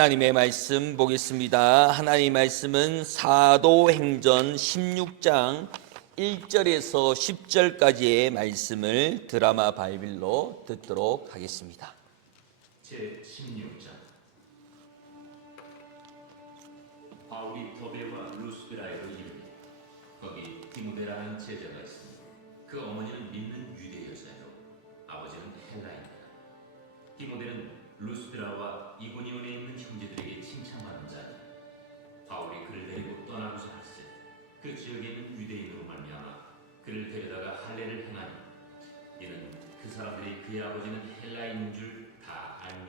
하나님의 말씀 보겠습니다. 하나님의 말씀은 사도행전 16장 1절에서 10절까지의 말씀을 드라마 바이블로 듣도록 하겠습니다. 제16장. 바울이 더베와 루스드라에로 이르니 거기 디모데라는 제자가 있으니 그 어머니는 믿는 유대 여자요 아버지는 헬라인이라. 디모데는 루스드라와 이고니온에 있는 형제들에게 칭찬받는 자니 바울이 그를 데리고 떠나고자 할세 그 지역에 있는 유대인으로 말미암아 그를 데려다가 할례를 행하니 이는 그 사람들이 그의 아버지는 헬라인인 줄 다 알미라.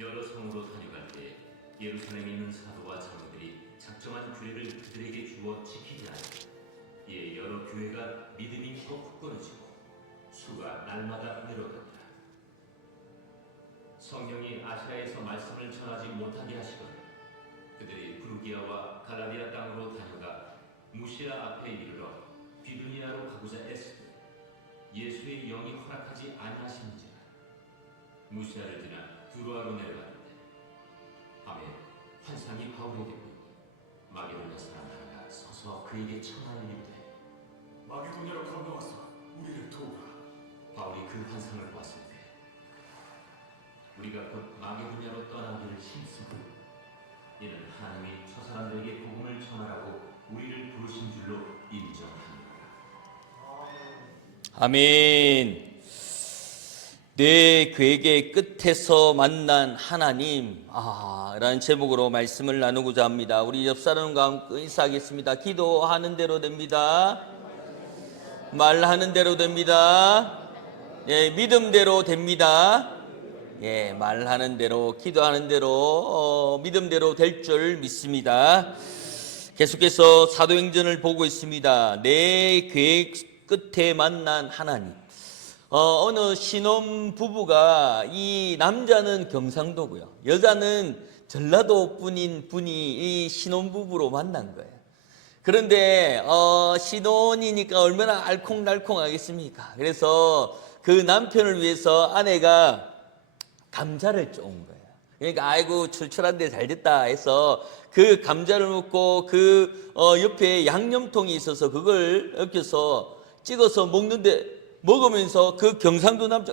여러 성으로 다녀갈 때 예루살렘에 있는 사도와 장로들이 작정한 규례를 그들에게 주어 지키지 않고 이에 여러 교회가 믿음이 더 굳건해지고 수가 날마다 늘어간다. 성령이 아시아에서 말씀을 전하지 못하게 하시거늘 그들이 부르기아와 갈라디아 땅으로 다녀가 무시아 앞에 이르러 비두니아로 가고자 애쓰되 예수의 영이 허락하지 아니하시는지라. 무시아를 지나 두로아로 내려갔는데 밤에 환상이 바울에게 보이니 마게도냐 사람 하나가 서서 그에게 청하여 이르되 마게도냐로 건너와서 우리를 도우라. 바울이 그 환상을 보았을 때 우리가 곧 마게도냐로 떠나기를 힘쓰고 이는 하나님이 저 사람들에게 복음을 전하라고 우리를 부르신 줄로 인정하노라. 아멘. 내 괴계 끝에서 만난 하나님, 라는 제목으로 말씀을 나누고자 합니다. 우리 옆 사람과 함께 인사하겠습니다. 기도하는 대로 됩니다. 말하는 대로 됩니다. 믿음대로 됩니다. 말하는 대로, 기도하는 대로, 믿음대로 될 줄 믿습니다. 계속해서 사도행전을 보고 있습니다. 내 계획 끝에 만난 하나님. 어느 신혼 부부가, 이 남자는 경상도고요, 여자는 전라도 분인 분이 이 신혼 부부로 만난 거예요. 그런데 신혼이니까 얼마나 알콩달콩하겠습니까? 그래서 그 남편을 위해서 아내가 감자를 쪼은 거예요. 그러니까 아이고 출출한데 잘됐다 해서 그 감자를 먹고 그 옆에 양념통이 있어서 그걸 엮여서 찍어서 먹으면서 그 경상도 남자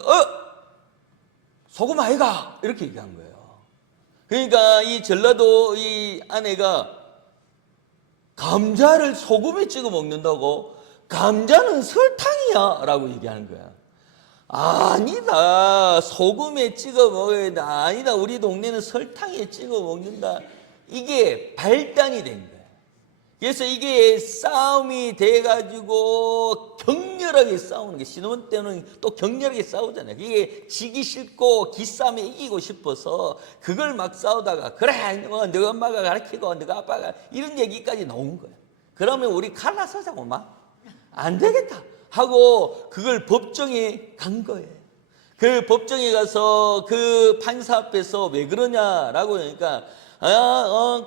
소금 아이가 이렇게 얘기한 거예요. 그러니까 이 전라도 이 아내가 감자를 소금에 찍어 먹는다고? 감자는 설탕이야 라고 얘기하는 거야. 아니다, 소금에 찍어 먹어야 돼. 아니다, 우리 동네는 설탕에 찍어 먹는다. 이게 발단이 된 거야. 그래서 이게 싸움이 돼가지고 격렬하게 싸우는 게, 신혼 때는 또 격렬하게 싸우잖아요. 이게 지기 싫고 기싸움에 이기고 싶어서 그걸 막 싸우다가, 그래 너가 엄마가 가르치고 너가 아빠가, 이런 얘기까지 나온 거예요. 그러면 우리 갈라서자고 막 안 되겠다 하고 그걸 법정에 간 거예요. 그 법정에 가서 그 판사 앞에서 왜 그러냐라고 하니까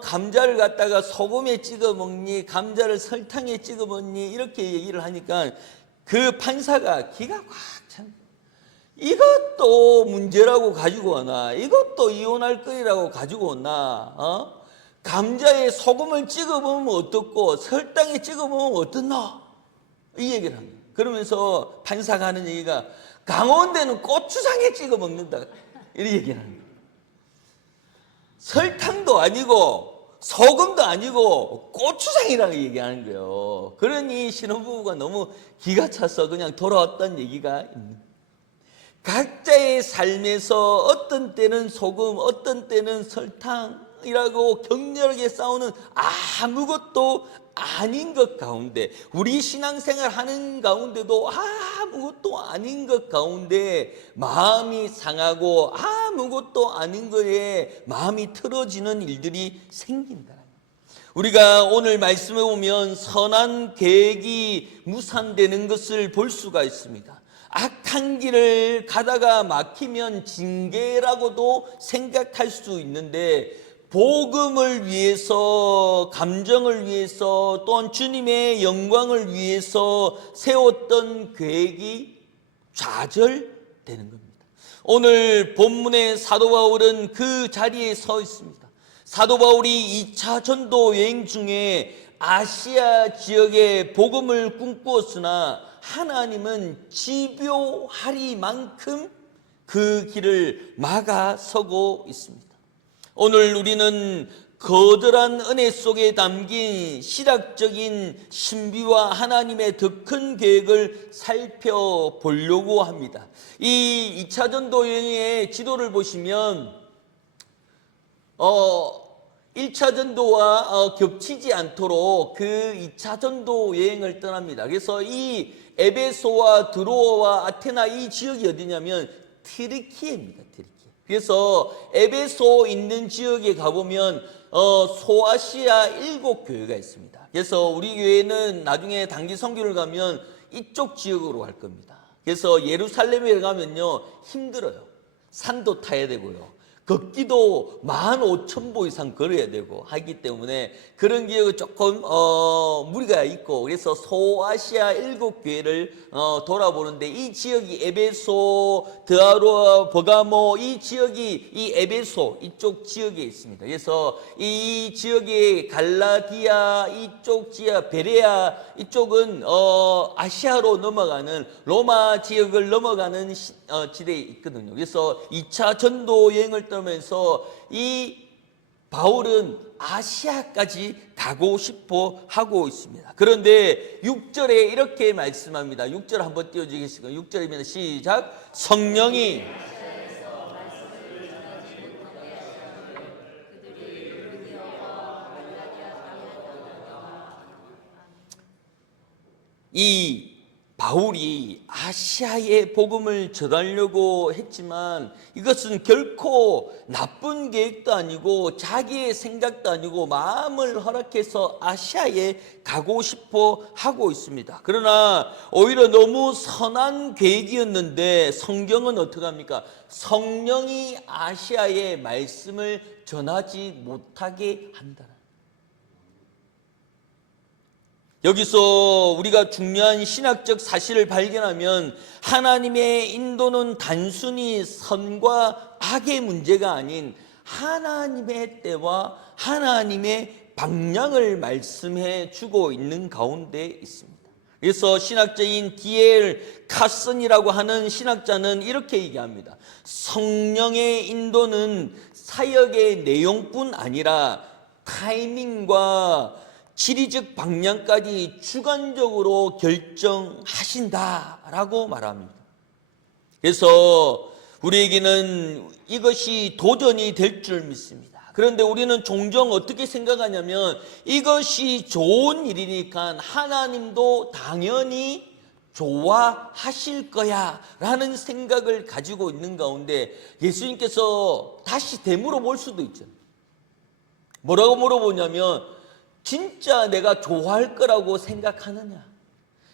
감자를 갖다가 소금에 찍어 먹니, 감자를 설탕에 찍어 먹니, 이렇게 얘기를 하니까 그 판사가 기가 꽉 찬, 이것도 문제라고 가지고 오나, 이것도 이혼할 거리라고 가지고 오나, 감자에 소금을 찍어 먹으면 어떻고 설탕에 찍어 먹으면 어떻나, 이 얘기를 합니다. 그러면서 판사가 하는 얘기가, 강원도는 고추장에 찍어 먹는다, 이런 얘기를 하는 거예요. 설탕도 아니고 소금도 아니고 고추장이라고 얘기하는 거예요. 그러니 신혼부부가 너무 기가 차서 그냥 돌아왔던 얘기가 있는 거예요. 각자의 삶에서 어떤 때는 소금, 어떤 때는 설탕이라고 격렬하게 싸우는 아무것도 아닌 것 가운데, 우리 신앙생활 하는 가운데도 아무것도 아닌 것 가운데 마음이 상하고 아무것도 아닌 거에 마음이 틀어지는 일들이 생긴다. 우리가 오늘 말씀에 보면 선한 계획이 무산되는 것을 볼 수가 있습니다. 악한 길을 가다가 막히면 징계라고도 생각할 수 있는데, 복음을 위해서, 감정을 위해서, 또한 주님의 영광을 위해서 세웠던 계획이 좌절되는 겁니다. 오늘 본문의 사도 바울은 그 자리에 서 있습니다. 사도 바울이 2차 전도 여행 중에 아시아 지역에 복음을 꿈꾸었으나 하나님은 집요하리만큼 그 길을 막아서고 있습니다. 오늘 우리는 거대한 은혜 속에 담긴 신학적인 신비와 하나님의 더 큰 계획을 살펴보려고 합니다. 이 2차 전도 여행의 지도를 보시면 1차 전도와 겹치지 않도록 그 2차 전도 여행을 떠납니다. 그래서 이 에베소와 드로아와 아테나 이 지역이 어디냐면 튀르키예입니다. 튀르키예. 그래서 에베소 있는 지역에 가보면 소아시아 7교회가 있습니다. 그래서 우리 교회는 나중에 단기 선교를 가면 이쪽 지역으로 갈 겁니다. 그래서 예루살렘에 가면요 힘들어요. 산도 타야 되고요. 걷기도 15,000보 이상 걸어야 되고 하기 때문에 그런 기억이 조금 무리가 있고, 그래서 소아시아 7교회를 돌아보는데 이 지역이 에베소, 드아로아, 버가모 이 지역이 이 에베소 이쪽 지역에 있습니다. 그래서 이 지역의 갈라디아 이쪽 지역, 베레아 이쪽은 아시아로 넘어가는 로마 지역을 넘어가는 지대에 있거든요. 그래서 2차 전도 여행을 떠면서 이 바울은 아시아까지 가고 싶어 하고 있습니다. 그런데 6절에 이렇게 말씀합니다. 6절 한번 띄워주시겠습니까? 6절입니다. 시작. 성령이 이 바울이 아시아에 복음을 전하려고 했지만 이것은 결코 나쁜 계획도 아니고 자기의 생각도 아니고 마음을 허락해서 아시아에 가고 싶어 하고 있습니다. 그러나 오히려 너무 선한 계획이었는데 성경은 어떻게 합니까? 성령이 아시아에 말씀을 전하지 못하게 한다. 여기서 우리가 중요한 신학적 사실을 발견하면 하나님의 인도는 단순히 선과 악의 문제가 아닌 하나님의 때와 하나님의 방향을 말씀해 주고 있는 가운데 있습니다. 그래서 신학자인 D.L. 카슨이라고 하는 신학자는 이렇게 얘기합니다. 성령의 인도는 사역의 내용뿐 아니라 타이밍과 지리적 방향까지 주관적으로 결정하신다라고 말합니다. 그래서 우리에게는 이것이 도전이 될 줄 믿습니다. 그런데 우리는 종종 어떻게 생각하냐면 이것이 좋은 일이니까 하나님도 당연히 좋아하실 거야 라는 생각을 가지고 있는 가운데 예수님께서 다시 되물어 볼 수도 있죠. 뭐라고 물어보냐면 진짜 내가 좋아할 거라고 생각하느냐?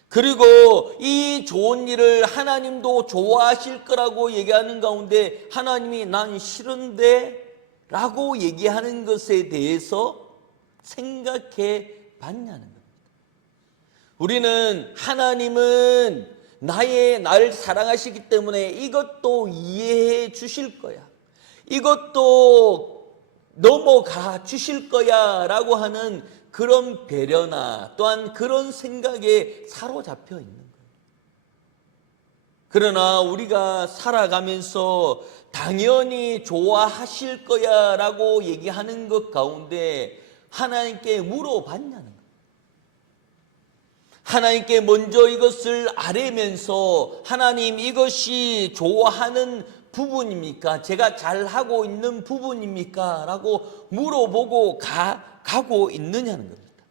그리고 이 좋은 일을 하나님도 좋아하실 거라고 얘기하는 가운데 하나님이 난 싫은데 라고 얘기하는 것에 대해서 생각해 봤냐는 겁니다. 우리는 하나님은 나를 사랑하시기 때문에 이것도 이해해 주실 거야. 이것도 넘어가 주실 거야 라고 하는 그런 배려나 또한 그런 생각에 사로잡혀 있는 거예요. 그러나 우리가 살아가면서 당연히 좋아하실 거야 라고 얘기하는 것 가운데 하나님께 물어봤냐는 거예요. 하나님께 먼저 이것을 아뢰면서 하나님 이것이 좋아하는 부분입니까? 제가 잘하고 있는 부분입니까? 라고 물어보고 가고 있느냐는 겁니다.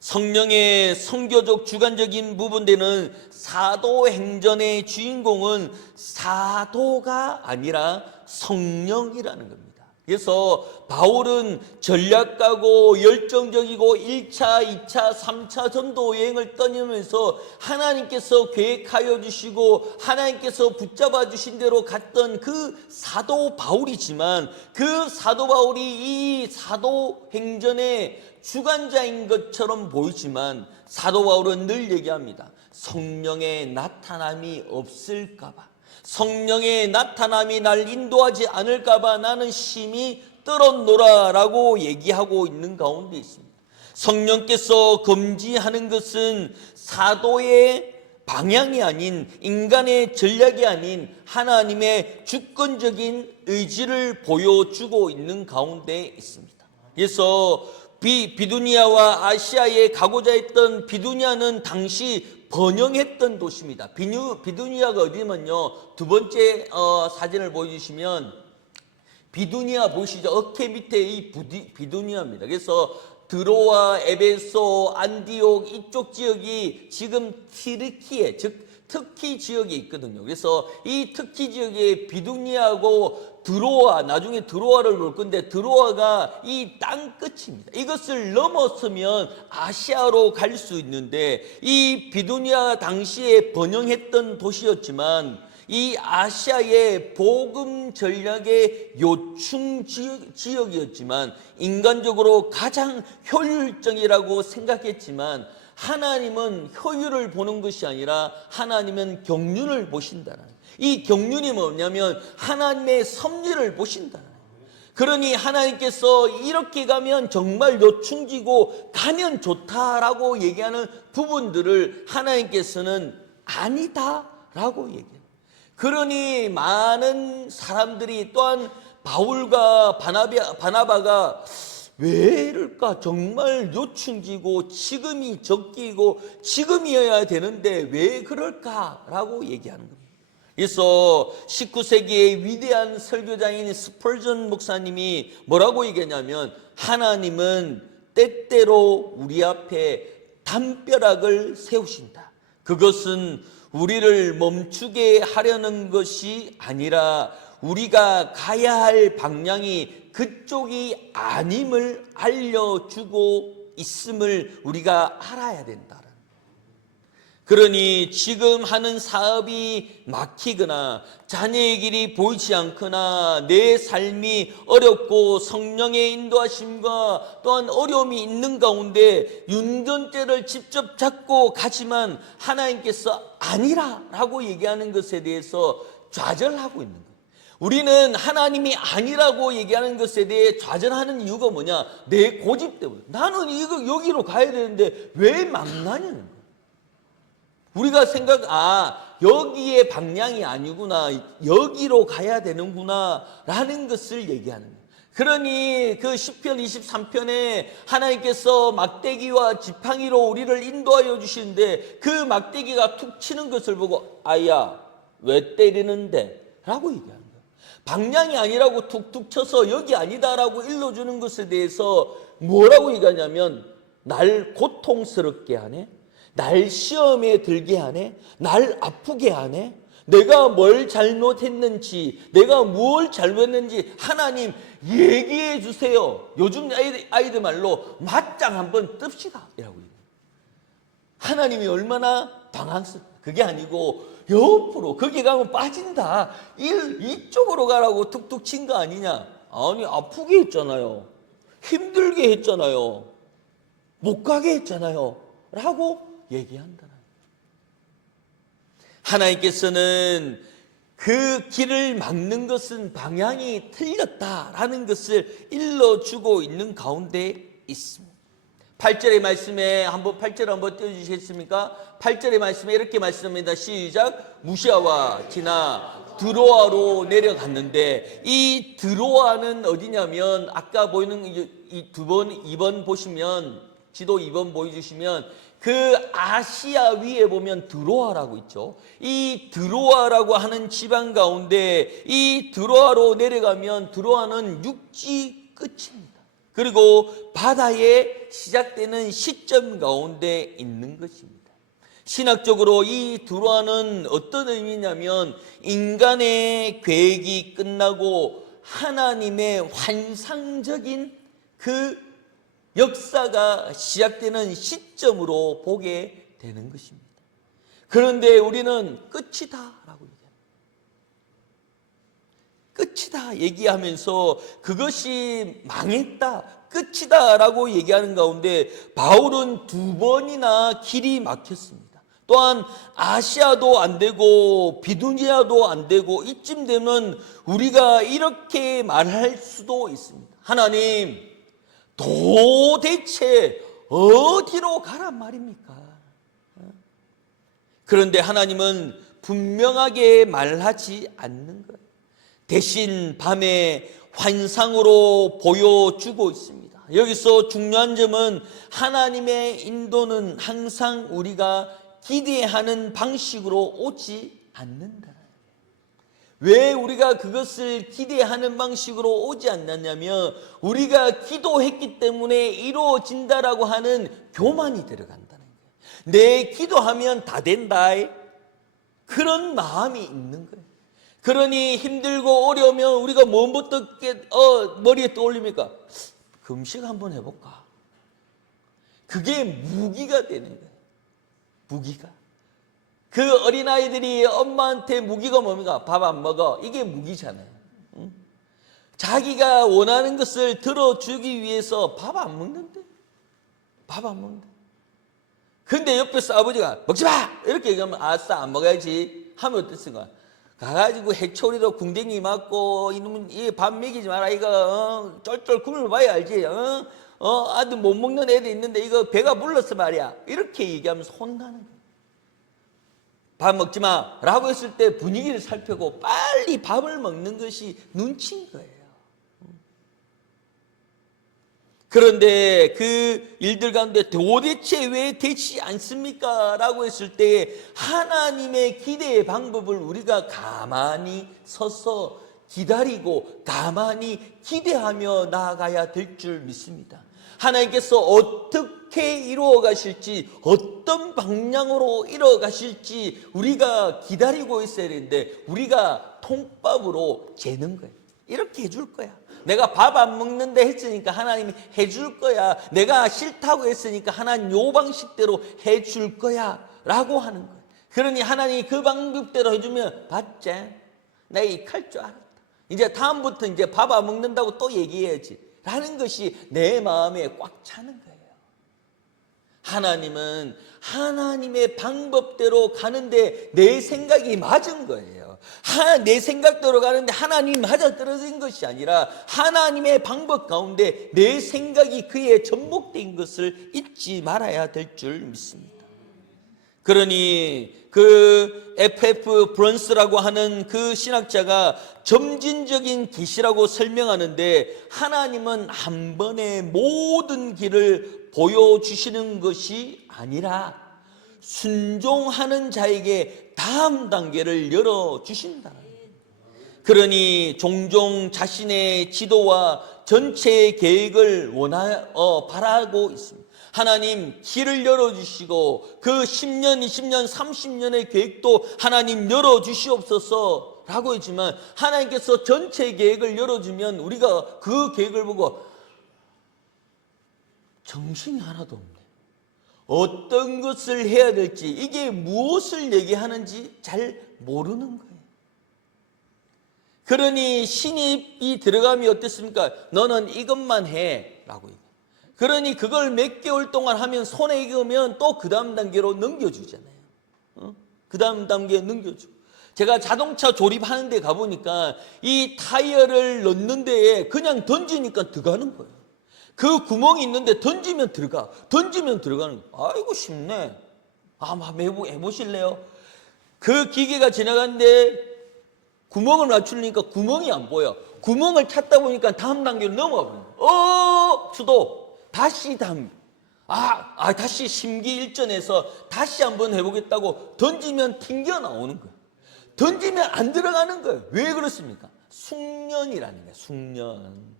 성령의 선교적 주관적인 부분되는 사도행전의 주인공은 사도가 아니라 성령이라는 겁니다. 그래서 바울은 전략가고 열정적이고 1차, 2차, 3차 전도 여행을 떠나면서 하나님께서 계획하여 주시고 하나님께서 붙잡아 주신 대로 갔던 그 사도 바울이지만 그 사도 바울이 이 사도행전의 주관자인 것처럼 보이지만 사도 바울은 늘 얘기합니다. 성령의 나타남이 없을까 봐, 성령의 나타남이 날 인도하지 않을까봐 나는 심히 떨었노라라고 얘기하고 있는 가운데 있습니다. 성령께서 금지하는 것은 사도의 방향이 아닌, 인간의 전략이 아닌 하나님의 주권적인 의지를 보여주고 있는 가운데 있습니다. 그래서 비두니아와 아시아에 가고자 했던, 비두니아는 당시 번영했던 도시입니다. 비두니아가 어디냐면요, 두 번째 사진을 보여주시면 비두니아 보시죠? 어깨 밑에 이 비두니아입니다. 그래서 드로아, 에베소, 안디옥 이쪽 지역이 지금 튀르키예, 즉 터키 지역에 있거든요. 그래서 이 터키 지역에 비두니아하고 드로아, 나중에 드로아를 볼 건데, 드로아가 이 땅 끝입니다. 이것을 넘었으면 아시아로 갈 수 있는데, 이 비두니아 당시에 번영했던 도시였지만 이 아시아의 복음 전략의 요충 지역이었지만, 인간적으로 가장 효율적이라고 생각했지만, 하나님은 효율을 보는 것이 아니라 하나님은 경륜을 보신다는, 이 경륜이 뭐냐면 하나님의 섭리를 보신다는. 그러니 하나님께서 이렇게 가면 정말 요충지고 가면 좋다라고 얘기하는 부분들을 하나님께서는 아니다라고 얘기해요. 그러니 많은 사람들이, 또한 바울과 바나바가 왜 이럴까? 정말 요충지고 지금이 적기고 지금이어야 되는데 왜 그럴까라고 얘기하는 겁니다. 그래서 19세기의 위대한 설교자인 스펄전 목사님이 뭐라고 얘기하냐면, 하나님은 때때로 우리 앞에 담벼락을 세우신다. 그것은 우리를 멈추게 하려는 것이 아니라 우리가 가야 할 방향이 그쪽이 아님을 알려주고 있음을 우리가 알아야 된다. 그러니 지금 하는 사업이 막히거나 자녀의 길이 보이지 않거나 내 삶이 어렵고 성령의 인도하심과 또한 어려움이 있는 가운데 운전대를 직접 잡고 가지만 하나님께서 아니라라고 얘기하는 것에 대해서 좌절하고 있는 거예요. 우리는 하나님이 아니라고 얘기하는 것에 대해 좌절하는 이유가 뭐냐? 내 고집 때문에. 나는 여기로 가야 되는데 왜 만나냐는 거예요. 우리가 여기에 방향이 아니구나, 여기로 가야 되는구나 라는 것을 얘기하는 거예요. 그러니 그 시편 23편에 하나님께서 막대기와 지팡이로 우리를 인도하여 주시는데, 그 막대기가 툭 치는 것을 보고 아야 왜 때리는데? 라고 얘기하는 거예요. 방향이 아니라고 툭툭 쳐서 여기 아니다라고 일러주는 것에 대해서 뭐라고 얘기하냐면, 날 고통스럽게 하네, 날 시험에 들게 하네, 날 아프게 하네, 내가 뭘 잘못했는지, 내가 뭘 잘못했는지 하나님 얘기해 주세요. 요즘 아이들 말로 맞짱 한번 뜹시다 이라고 얘기해요. 하나님이 얼마나 당황스러워. 그게 아니고 옆으로, 거기 가면 빠진다, 이쪽으로 가라고 툭툭 친 거 아니냐. 아니, 아프게 했잖아요, 힘들게 했잖아요, 못 가게 했잖아요 라고 얘기한다. 하나님께서는 그 길을 막는 것은 방향이 틀렸다라는 것을 일러주고 있는 가운데 있습니다. 8절의 말씀에 8절 한번 띄워주시겠습니까? 8절의 말씀에 이렇게 말씀합니다. 시작. 무시아와 지나 드로아로 내려갔는데, 이 드로아는 어디냐면, 아까 보이는 이 2번 보시면, 지도 2번 보여주시면 그 아시아 위에 보면 드로아라고 있죠. 이 드로아라고 하는 지방 가운데, 이 드로아로 내려가면 드로아는 육지 끝입니다. 그리고 바다에 시작되는 시점 가운데 있는 것입니다. 신학적으로 이 드로아는 어떤 의미냐면, 인간의 계획이 끝나고 하나님의 환상적인 그 역사가 시작되는 시점으로 보게 되는 것입니다. 그런데 우리는 끝이다라고 얘기합니다. 끝이다 얘기하면서 그것이 망했다, 끝이다라고 얘기하는 가운데 바울은 2번이나 길이 막혔습니다. 또한 아시아도 안 되고 비두니아도 안 되고 이쯤 되면 우리가 이렇게 말할 수도 있습니다. 하나님, 도대체 어디로 가란 말입니까? 그런데 하나님은 분명하게 말하지 않는 거예요. 대신 밤에 환상으로 보여주고 있습니다. 여기서 중요한 점은 하나님의 인도는 항상 우리가 기대하는 방식으로 오지 않는다. 왜 우리가 그것을 기대하는 방식으로 오지 않느냐면 우리가 기도했기 때문에 이루어진다라고 하는 교만이 들어간다는 거예요. 내 기도하면 다 된다. 그런 마음이 있는 거예요. 그러니 힘들고 어려우면 우리가 뭐부터 머리에 떠올립니까? 금식 한번 해볼까? 그게 무기가 되는 거예요. 무기가. 그 어린아이들이 엄마한테 무기가 뭡니까? 밥 안 먹어. 이게 무기잖아요. 응? 자기가 원하는 것을 들어주기 위해서 밥 안 먹는데. 밥 안 먹는데. 근데 옆에서 아버지가 먹지 마! 이렇게 얘기하면 아싸 안 먹어야지 하면 어떻습니까? 가가지고 해초리로 궁뎅이 맞고 이놈은 밥 먹이지 마라 이거 쫄쫄 굶을 봐야 알지. 아들 못 먹는 애들 있는데 이거 배가 불렀어 말이야. 이렇게 얘기하면서 혼나는 거예요. 밥 먹지 마 라고 했을 때 분위기를 살펴고 빨리 밥을 먹는 것이 눈치인 거예요. 그런데 그 일들 가운데 도대체 왜 되지 않습니까? 라고 했을 때 하나님의 기대의 방법을 우리가 가만히 서서 기다리고 가만히 기대하며 나아가야 될 줄 믿습니다. 하나님께서 어떻게 이루어 가실지, 어떤 방향으로 이루어 가실지 우리가 기다리고 있어야 되는데 우리가 통밥으로 재는 거예요. 이렇게 해줄 거야. 내가 밥 안 먹는데 했으니까 하나님이 해줄 거야. 내가 싫다고 했으니까 하나님 요 방식대로 해줄 거야 라고 하는 거예요. 그러니 하나님이 그 방법대로 해주면 봤지? 내가 익할 줄 알았다. 이제 다음부터 이제 밥 안 먹는다고 또 얘기해야지 라는 것이 내 마음에 꽉 차는 거예요. 하나님은 하나님의 방법대로 가는데 내 생각이 맞은 거예요. 내 생각대로 가는데 하나님이 맞아떨어진 것이 아니라 하나님의 방법 가운데 내 생각이 그에 접목된 것을 잊지 말아야 될 줄 믿습니다. 그러니 그 F.F. 브런스라고 하는 그 신학자가 점진적인 계시라고 설명하는데 하나님은 한 번에 모든 길을 보여주시는 것이 아니라 순종하는 자에게 다음 단계를 열어주신다. 그러니 종종 자신의 지도와 전체 계획을 바라고 있습니다. 하나님 길을 열어주시고 그 10년, 20년, 30년의 계획도 하나님 열어주시옵소서 라고 했지만 하나님께서 전체 계획을 열어주면 우리가 그 계획을 보고 정신이 하나도 없네. 어떤 것을 해야 될지 이게 무엇을 얘기하는지 잘 모르는 거예요. 그러니 신입이 들어가면 어땠습니까? 너는 이것만 해 라고 얘기해요. 그러니 그걸 몇 개월 동안 하면 손에 익으면 또 그 다음 단계로 넘겨주잖아요. 그 다음 단계에 넘겨주고. 제가 자동차 조립하는 데 가보니까 이 타이어를 넣는 데에 그냥 던지니까 들어가는 거예요. 그 구멍이 있는데 던지면 들어가. 던지면 들어가는 거예요. 아이고 쉽네. 한번 해보실래요? 그 기계가 지나가는데 구멍을 맞추니까 구멍이 안 보여. 구멍을 찾다 보니까 다음 단계로 넘어가 버려요. 수도. 다시 다시 심기일전해서 다시 한번 해보겠다고 던지면 튕겨 나오는 거예요. 던지면 안 들어가는 거예요. 왜 그렇습니까? 숙련이라는 거예요. 숙련.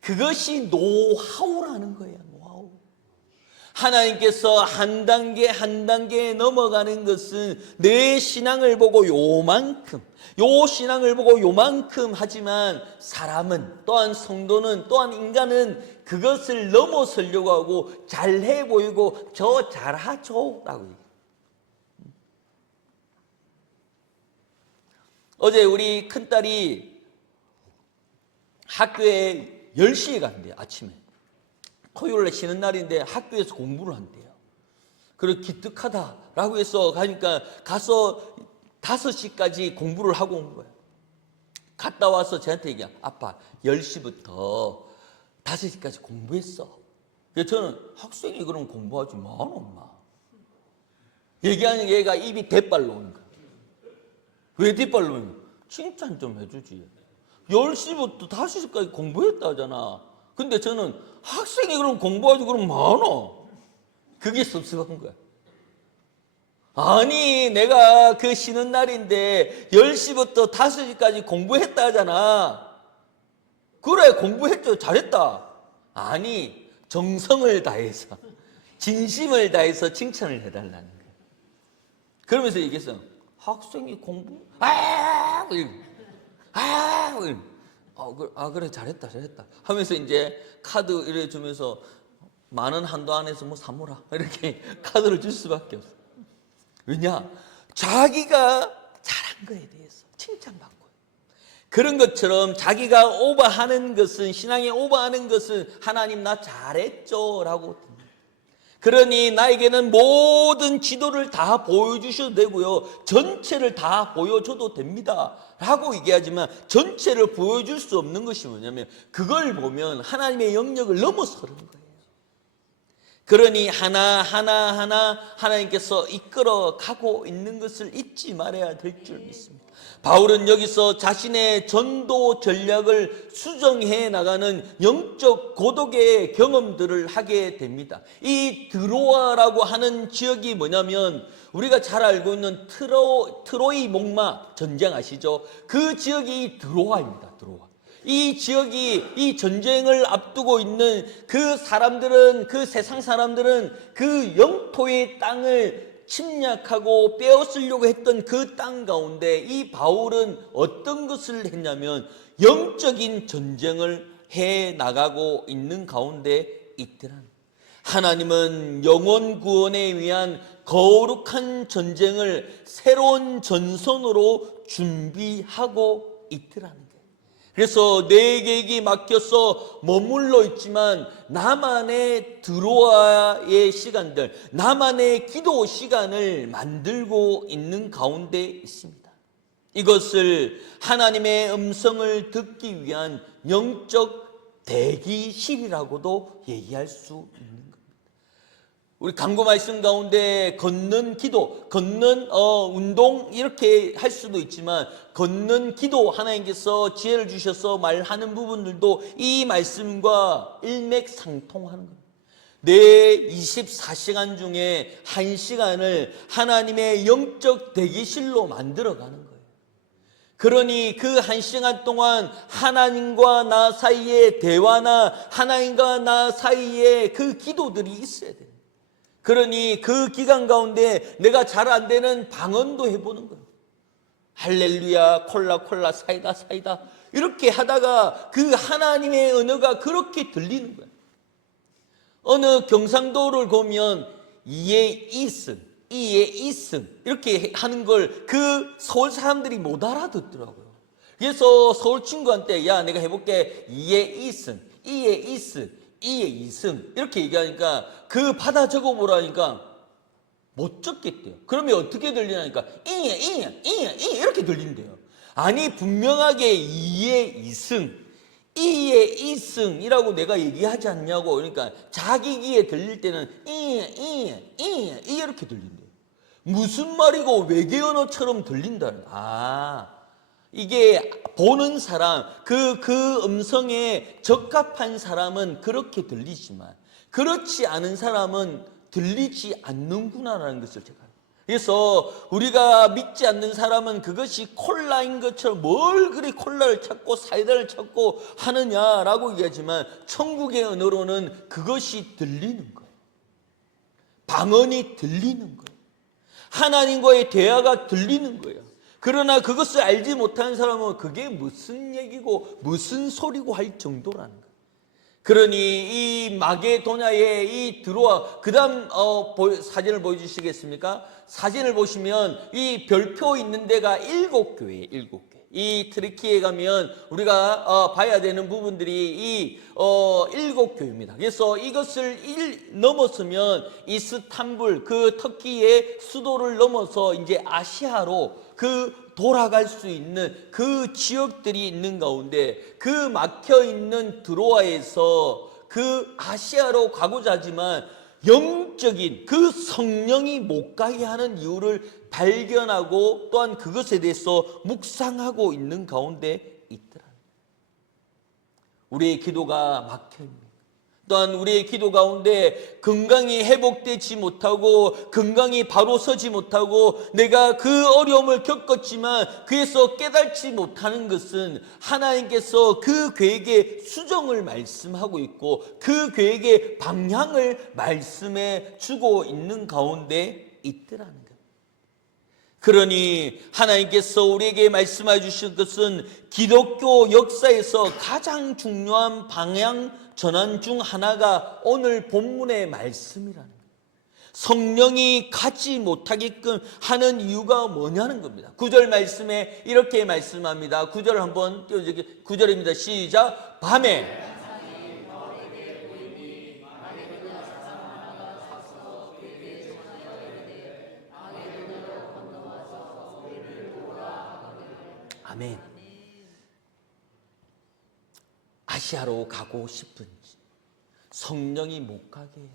그것이 노하우라는 거예요. 노하우. 하나님께서 한 단계 한 단계 넘어가는 것은 내 신앙을 보고 요만큼, 요 신앙을 보고 요만큼 하지만 사람은 또한 성도는 또한 인간은 그것을 넘어서려고 하고 잘해 보이고 저 잘하죠 라고 얘기해요. 어제 우리 큰딸이 학교에 10시에 간대요. 아침에. 토요일에 쉬는 날인데 학교에서 공부를 한대요. 그래 기특하다라고 해서 가니까 가서 5시까지 공부를 하고 온 거예요. 갔다 와서 저한테 얘기해. 아빠 10시부터 5시까지 공부했어. 그래서 저는 학생이 그럼 공부하지 마 엄마. 얘기하는 얘가 입이 대빨로 오는 거야. 왜 대빨로 오는 거야? 칭찬 좀 해주지. 10시부터 5시까지 공부했다잖아. 근데 저는 학생이 그럼 공부하지 그럼 많어. 그게 섭섭한 거야. 아니 내가 그 쉬는 날인데 10시부터 5시까지 공부했다 하잖아. 그래 공부했죠. 잘했다. 아니 정성을 다해서 진심을 다해서 칭찬을 해달라는 거야. 그러면서 얘기했어. 학생이 공부? 그래 잘했다 하면서 이제 카드 이래 주면서 만 원 한도 안에서 뭐 사모라 이렇게 카드를 줄 수밖에 없어. 왜냐? 자기가 잘한 거에 대해서 칭찬받고. 그런 것처럼 자기가 오버하는 것은, 신앙에 오버하는 것은 하나님 나 잘했죠 라고. 그러니 나에게는 모든 지도를 다 보여주셔도 되고요, 전체를 다 보여줘도 됩니다 라고 얘기하지만, 전체를 보여줄 수 없는 것이 뭐냐면 그걸 보면 하나님의 영역을 넘어서는 거예요. 그러니 하나하나 하나님께서 이끌어 가고 있는 것을 잊지 말아야 될 줄 믿습니다. 바울은 여기서 자신의 전도 전략을 수정해 나가는 영적 고독의 경험들을 하게 됩니다. 이 드로아라고 하는 지역이 뭐냐면, 우리가 잘 알고 있는 트로이 목마 전쟁 아시죠? 그 지역이 드로아입니다. 드로아. 이 지역이, 이 전쟁을 앞두고 있는 그 사람들은, 그 세상 사람들은 그 영토의 땅을 침략하고 빼앗으려고 했던 그 땅 가운데 이 바울은 어떤 것을 했냐면 영적인 전쟁을 해 나가고 있는 가운데 있더라. 하나님은 영혼 구원에 위한 거룩한 전쟁을 새로운 전선으로 준비하고 있더라는 거예요. 그래서 내게 맡겨서 머물러 있지만 나만의 드로아의 시간들, 나만의 기도 시간을 만들고 있는 가운데 있습니다. 이것을 하나님의 음성을 듣기 위한 영적 대기실이라고도 얘기할 수 있는 겁니다. 우리 강구 말씀 가운데 걷는 기도, 걷는 운동 이렇게 할 수도 있지만, 걷는 기도 하나님께서 지혜를 주셔서 말하는 부분들도 이 말씀과 일맥상통하는 겁니다. 내 24시간 중에 1시간을 하나님의 영적 대기실로 만들어가는 거예요. 그러니 그 1시간 동안 하나님과 나 사이의 대화나 하나님과 나 사이에 그 기도들이 있어야 돼요. 그러니 그 기간 가운데 내가 잘 안 되는 방언도 해보는 거예요. 할렐루야, 콜라, 사이다 이렇게 하다가 그 하나님의 언어가 그렇게 들리는 거예요. 어느 경상도를 보면 이에 이승 이렇게 하는 걸 그 서울 사람들이 못 알아듣더라고요. 그래서 서울 친구한테 야 내가 해볼게, 이에 이승 이렇게 얘기하니까 그 받아 적어보라니까 못 적겠대요. 그러면 어떻게 들리냐니까 이에 이렇게 들린대요. 아니 분명하게 이에 이승이라고 내가 얘기하지 않냐고. 그러니까 자기 귀에 들릴 때는 이에 이렇게 들린대요. 무슨 말이고 외계 언어처럼 들린다는. 이게 보는 사람, 그 음성에 적합한 사람은 그렇게 들리지만 그렇지 않은 사람은 들리지 않는구나라는 것을 제가. 그래서 우리가 믿지 않는 사람은 그것이 콜라인 것처럼 뭘 그리 콜라를 찾고 사이다를 찾고 하느냐라고 얘기하지만, 천국의 언어로는 그것이 들리는 거예요. 방언이 들리는 거예요. 하나님과의 대화가 들리는 거예요. 그러나 그것을 알지 못하는 사람은 그게 무슨 얘기고 무슨 소리고 할 정도라는 거예요. 그러니 이 마게도냐의 이 드로아, 그 다음 사진을 보여주시겠습니까? 사진을 보시면 이 별표 있는 데가 7교회예요. 7교회. 이 트르키에 가면 우리가 봐야 되는 부분들이 이 7교회입니다. 그래서 이것을 넘었으면 이스탄불, 그 터키의 수도를 넘어서 이제 아시아로 돌아갈 수 있는 그 지역들이 있는 가운데, 그 막혀 있는 드로아에서 그 아시아로 가고자 하지만 영적인 그 성령이 못 가게 하는 이유를 발견하고 또한 그것에 대해서 묵상하고 있는 가운데 있더라. 우리의 기도가 막혀 있는, 또한 우리의 기도 가운데 건강이 회복되지 못하고 건강이 바로 서지 못하고 내가 그 어려움을 겪었지만 그에서 깨닫지 못하는 것은 하나님께서 그 계획의 수정을 말씀하고 있고 그 계획의 방향을 말씀해 주고 있는 가운데 있더라는 것. 그러니 하나님께서 우리에게 말씀해 주신 것은 기독교 역사에서 가장 중요한 방향 전환 중 하나가 오늘 본문의 말씀이라는 거예요. 성령이 가지 못하게끔 하는 이유가 뭐냐는 겁니다. 9절 말씀에 이렇게 말씀합니다. 9절 한번 띄워주세요. 9절입니다. 시작. 밤에 아멘. 아시아로 가고 싶은지 성령이 못 가게 해요.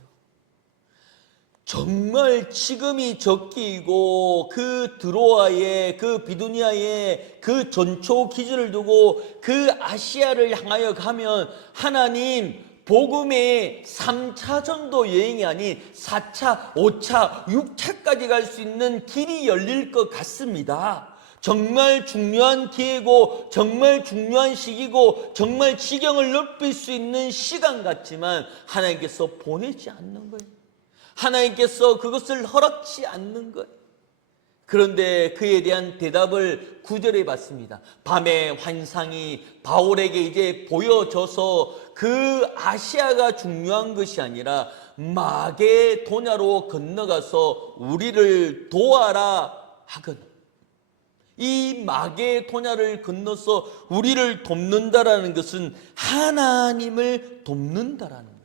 정말 지금이 적기이고 그 드로아의 그 비두니아의 그 전초 기준을 두고 그 아시아를 향하여 가면 하나님 복음의 3차 전도 여행이 아닌 4차, 5차, 6차까지 갈 수 있는 길이 열릴 것 같습니다. 정말 중요한 기회고 정말 중요한 시기고 정말 지경을 넓힐 수 있는 시간 같지만 하나님께서 보내지 않는 거예요. 하나님께서 그것을 허락치 않는 거예요. 그런데 그에 대한 대답을 9절에 받습니다. 밤의 환상이 바울에게 이제 보여져서 그 아시아가 중요한 것이 아니라 마게도냐로 건너가서 우리를 도와라 하거든. 이 마게도냐를 건너서 우리를 돕는다라는 것은 하나님을 돕는다라는 거예요.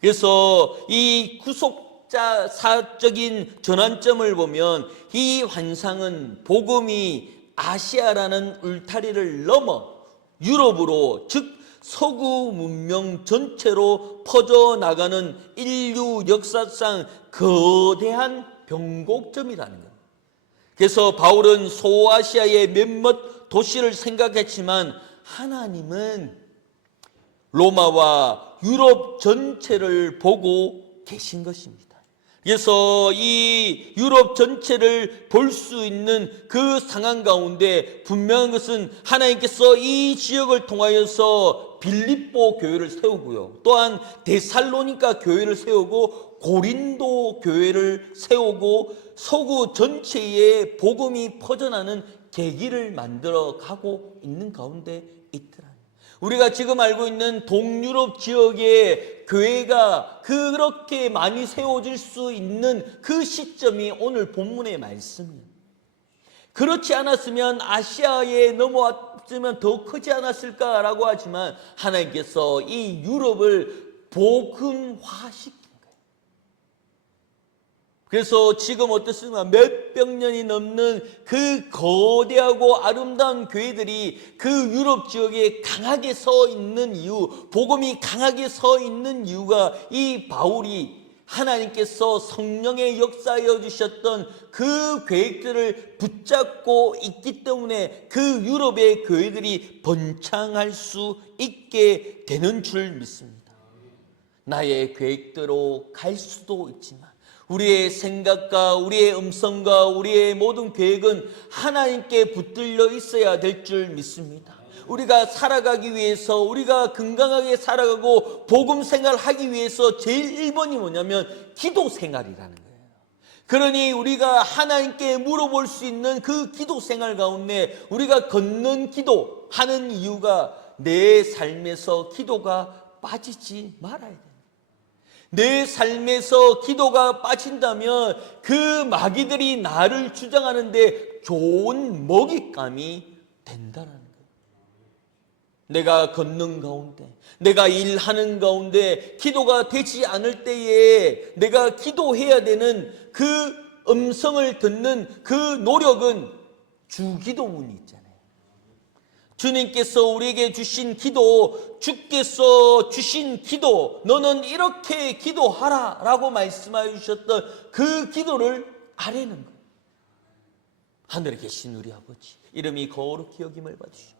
그래서 이 구속자 사적인 전환점을 보면 이 환상은 복음이 아시아라는 울타리를 넘어 유럽으로, 즉 서구 문명 전체로 퍼져나가는 인류 역사상 거대한 변곡점이라는 거예요. 그래서 바울은 소아시아의 몇몇 도시를 생각했지만 하나님은 로마와 유럽 전체를 보고 계신 것입니다. 그래서 이 유럽 전체를 볼 수 있는 그 상황 가운데 분명한 것은 하나님께서 이 지역을 통하여서 빌립보 교회를 세우고요. 또한 데살로니가 교회를 세우고 고린도 교회를 세우고 서구 전체에 복음이 퍼져나는 계기를 만들어 가고 있는 가운데 있더라. 우리가 지금 알고 있는 동유럽 지역의 교회가 그렇게 많이 세워질 수 있는 그 시점이 오늘 본문의 말씀이에요. 그렇지 않았으면 아시아에 넘어왔으면 더 크지 않았을까라고 하지만 하나님께서 이 유럽을 복음화시킨 거예요. 그래서 지금 어떻습니까? 몇백 년이 넘는 그 거대하고 아름다운 교회들이 그 유럽 지역에 강하게 서 있는 이유, 복음이 강하게 서 있는 이유가 이 바울이 하나님께서 성령의 역사하여 주셨던 그 계획들을 붙잡고 있기 때문에 그 유럽의 교회들이 번창할 수 있게 되는 줄 믿습니다. 나의 계획대로 갈 수도 있지만 우리의 생각과 우리의 음성과 우리의 모든 계획은 하나님께 붙들려 있어야 될 줄 믿습니다. 우리가 살아가기 위해서, 우리가 건강하게 살아가고 복음 생활하기 위해서 제일 1번이 뭐냐면 기도 생활이라는 거예요. 그러니 우리가 하나님께 물어볼 수 있는 그 기도 생활 가운데 우리가 걷는 기도하는 이유가 내 삶에서 기도가 빠지지 말아야 돼요. 내 삶에서 기도가 빠진다면 그 마귀들이 나를 주장하는데 좋은 먹잇감이 된다라는 거예요. 내가 걷는 가운데, 내가 일하는 가운데 기도가 되지 않을 때에 내가 기도해야 되는 그 음성을 듣는 그 노력은 주기도문이 있잖아요. 주님께서 우리에게 주신 기도, 주께서 주신 기도, 너는 이렇게 기도하라 라고 말씀하여 주셨던 그 기도를 아뢰는 거예요. 하늘에 계신 우리 아버지, 이름이 거룩히 여김을 받으시오.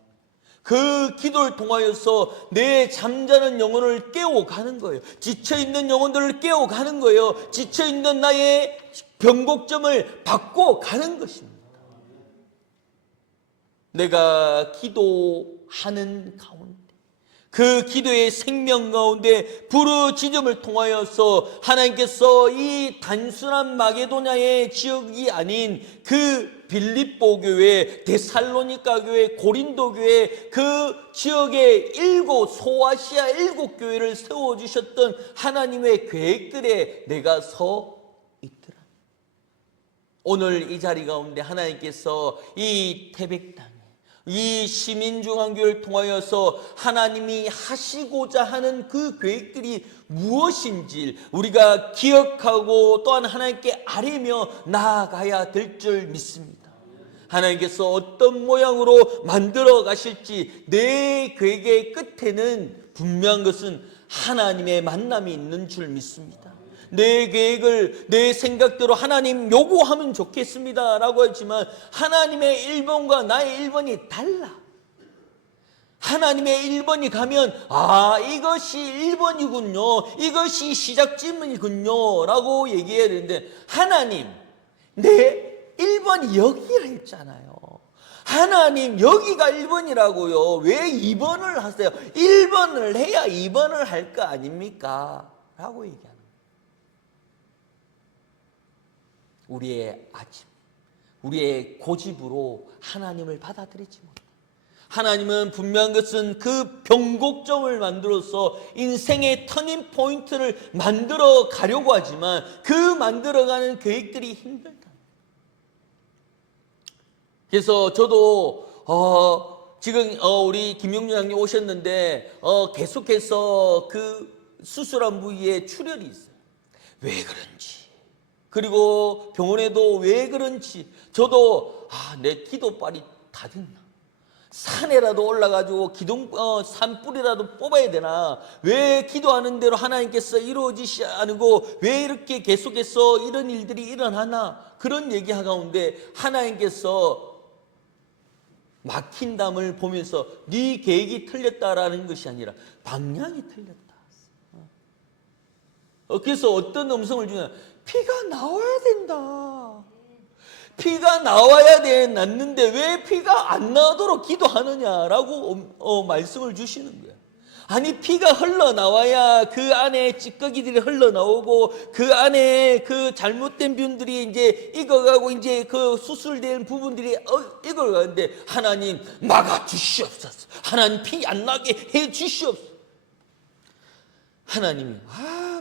그 기도를 통하여서 내 잠자는 영혼을 깨워가는 거예요. 지쳐있는 영혼들을 깨워가는 거예요. 지쳐있는 나의 변곡점을 바꿔가는 것입니다. 내가 기도하는 가운데, 그 기도의 생명 가운데 부르짖음을 통하여서 하나님께서 이 단순한 마게도냐의 지역이 아닌 그 빌립보 교회, 데살로니가 교회, 고린도 교회, 그 지역의 소아시아 7교회를 세워주셨던 하나님의 계획들에 내가 서 있더라. 오늘 이 자리 가운데 하나님께서 이 태백당, 이 시민중앙교회를 통하여서 하나님이 하시고자 하는 그 계획들이 무엇인지 우리가 기억하고 또한 하나님께 아뢰며 나아가야 될 줄 믿습니다. 하나님께서 어떤 모양으로 만들어 가실지 내 계획의 끝에는 분명한 것은 하나님의 만남이 있는 줄 믿습니다. 내 계획을 내 생각대로 하나님 요구하면 좋겠습니다 라고 했지만 하나님의 1번과 나의 1번이 달라. 하나님의 1번이 가면 이것이 1번이군요, 이것이 시작점이군요 라고 얘기해야 되는데, 하나님 내 1번이 여기라 했잖아요. 하나님 여기가 1번이라고요. 왜 2번을 하세요? 1번을 해야 2번을 할 거 아닙니까? 라고 얘기합니다. 우리의 아집, 우리의 고집으로 하나님을 받아들이지 못해. 하나님은 분명한 것은 그 변곡점을 만들어서 인생의 터닝 포인트를 만들어 가려고 하지만 그 만들어가는 계획들이 힘들다. 그래서 저도 지금 우리 김용준 장님 오셨는데 계속해서 그 수술한 부위에 출혈이 있어요. 왜 그런지, 그리고 병원에도 왜 그런지 저도 내 기도발이 다 됐나? 산에라도 올라가지고 산불이라도 뽑아야 되나? 왜 기도하는 대로 하나님께서 이루어지지 않고 왜 이렇게 계속해서 이런 일들이 일어나나? 그런 얘기 가운데 하나님께서 막힌 담을 보면서 네 계획이 틀렸다라는 것이 아니라 방향이 틀렸다. 그래서 어떤 음성을 주냐? 피가 나와야 된다. 피가 나와야 났는데 왜 피가 안 나오도록 기도하느냐라고 말씀을 주시는 거예요. 아니 피가 흘러나와야 그 안에 찌꺼기들이 흘러나오고 그 안에 그 잘못된 부분들이 이제 익어가고 이제 그 수술된 부분들이 익어가는데 하나님 막아 주시옵소서. 하나님 피 안 나게 해 주시옵소서. 하나님이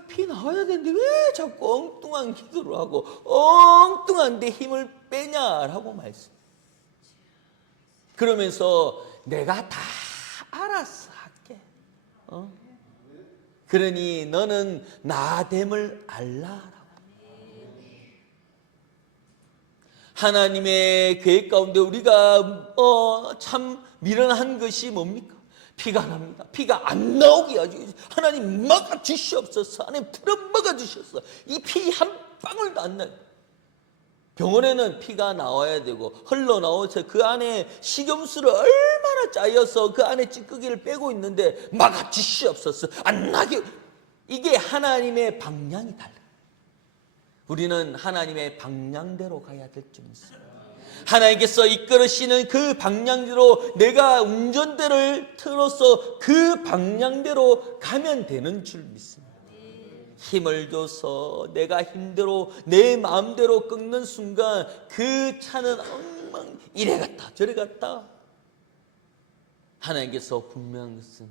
피 나와야 되는데 왜 자꾸 엉뚱한 기도를 하고 엉뚱한 데 힘을 빼냐라고 말씀. 그러면서 내가 다 알아서 할게. 그러니 너는 나됨을 알라라고. 하나님의 계획 가운데 우리가 참 미련한 것이 뭡니까? 피가 납니다. 피가 안 나오게 하지. 하나님 막아 주시옵소서. 하나님 풀어 막아 주시옵소서. 이 피 한 방울도 안 나요. 병원에는 피가 나와야 되고 흘러나와서 그 안에 식염수를 얼마나 짜여서 그 안에 찌꺼기를 빼고 있는데 막아 주시옵소서. 안 나게. 이게 하나님의 방향이 달라요. 우리는 하나님의 방향대로 가야 될 줄 믿습니다. 하나님께서 이끌으시는 그 방향대로 내가 운전대를 틀어서 그 방향대로 가면 되는 줄 믿습니다. 힘을 줘서 내가 힘대로 내 마음대로 꺾는 순간 그 차는 엉망 이래 갔다 저래 갔다. 하나님께서 분명한 것은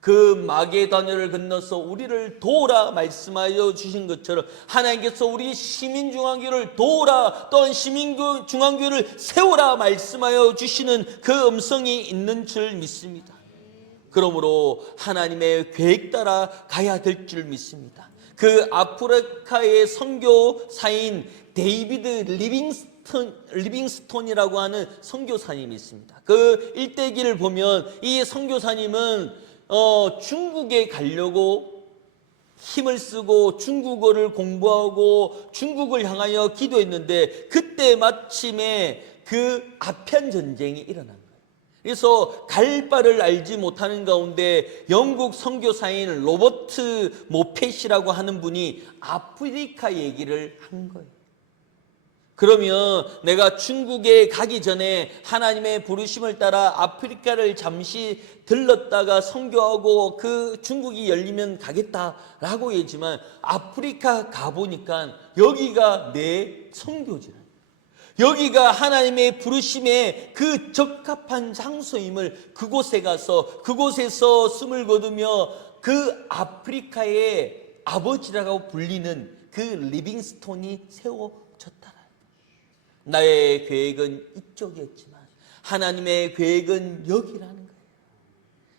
그 마게다냐를 건너서 우리를 도우라 말씀하여 주신 것처럼 하나님께서 우리 시민중앙교회를 도우라, 또한 시민중앙교회를 세우라 말씀하여 주시는 그 음성이 있는 줄 믿습니다. 그러므로 하나님의 계획 따라 가야 될 줄 믿습니다. 그 아프리카의 선교사인 데이비드 리빙스톤이라고 하는 선교사님이 있습니다. 그 일대기를 보면 이 선교사님은 중국에 가려고 힘을 쓰고 중국어를 공부하고 중국을 향하여 기도했는데 그때 마침에 그 아편 전쟁이 일어난 거예요. 그래서 갈 바를 알지 못하는 가운데 영국 선교사인 로버트 모펫이라고 하는 분이 아프리카 얘기를 한 거예요. 그러면 내가 중국에 가기 전에 하나님의 부르심을 따라 아프리카를 잠시 들렀다가 선교하고 그 중국이 열리면 가겠다라고 했지만 아프리카 가보니까 여기가 내 선교지라. 여기가 하나님의 부르심에 그 적합한 장소임을 그곳에 가서 그곳에서 숨을 거두며 그 아프리카의 아버지라고 불리는 그 리빙스톤이 세워졌다. 나의 계획은 이쪽이었지만 하나님의 계획은 여기라는 거예요.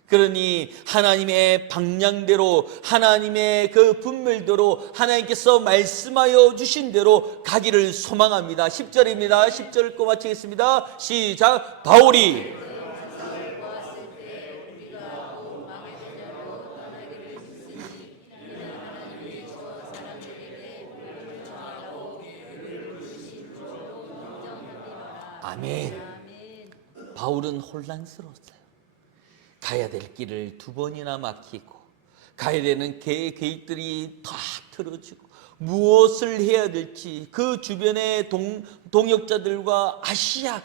그러니 하나님의 방향대로 하나님의 그 분별대로 하나님께서 말씀하여 주신 대로 가기를 소망합니다. 10절입니다. 10절 읽고 마치겠습니다. 시작. 바울이 아멘. 바울은 혼란스러웠어요. 가야 될 길을 두 번이나 막히고 가야 되는 계획들이 다 틀어지고 무엇을 해야 될지 그 주변의 동역자들과 아시아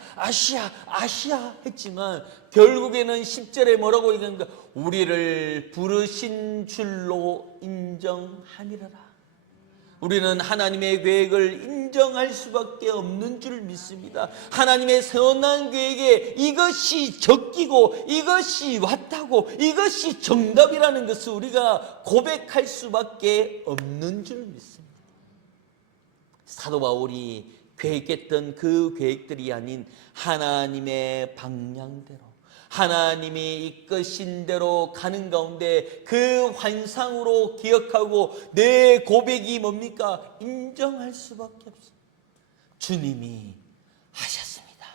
했지만 결국에는 10절에 뭐라고 얘기하는가? 우리를 부르신 줄로 인정하니라. 우리는 하나님의 계획을 인정할 수밖에 없는 줄 믿습니다. 하나님의 선한 계획에 이것이 적기고 이것이 왔다고 이것이 정답이라는 것을 우리가 고백할 수밖에 없는 줄 믿습니다. 사도 바울이 계획했던 그 계획들이 아닌 하나님의 방향대로 하나님이 이끄신 대로 가는 가운데 그 환상으로 기억하고 내 고백이 뭡니까? 인정할 수밖에 없습니다. 주님이 하셨습니다.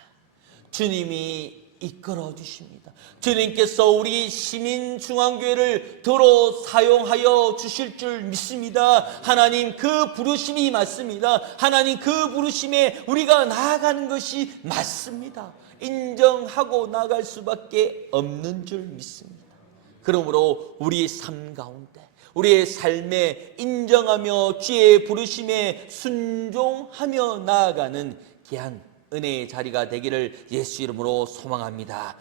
주님이 이끌어 주십니다. 주님께서 우리 시민중앙교회를 도로 사용하여 주실 줄 믿습니다. 하나님 그 부르심이 맞습니다. 하나님 그 부르심에 우리가 나아가는 것이 맞습니다. 인정하고 나갈 수밖에 없는 줄 믿습니다. 그러므로 우리의 삶 가운데 우리의 삶에 인정하며 주의 부르심에 순종하며 나아가는 귀한 은혜의 자리가 되기를 예수 이름으로 소망합니다.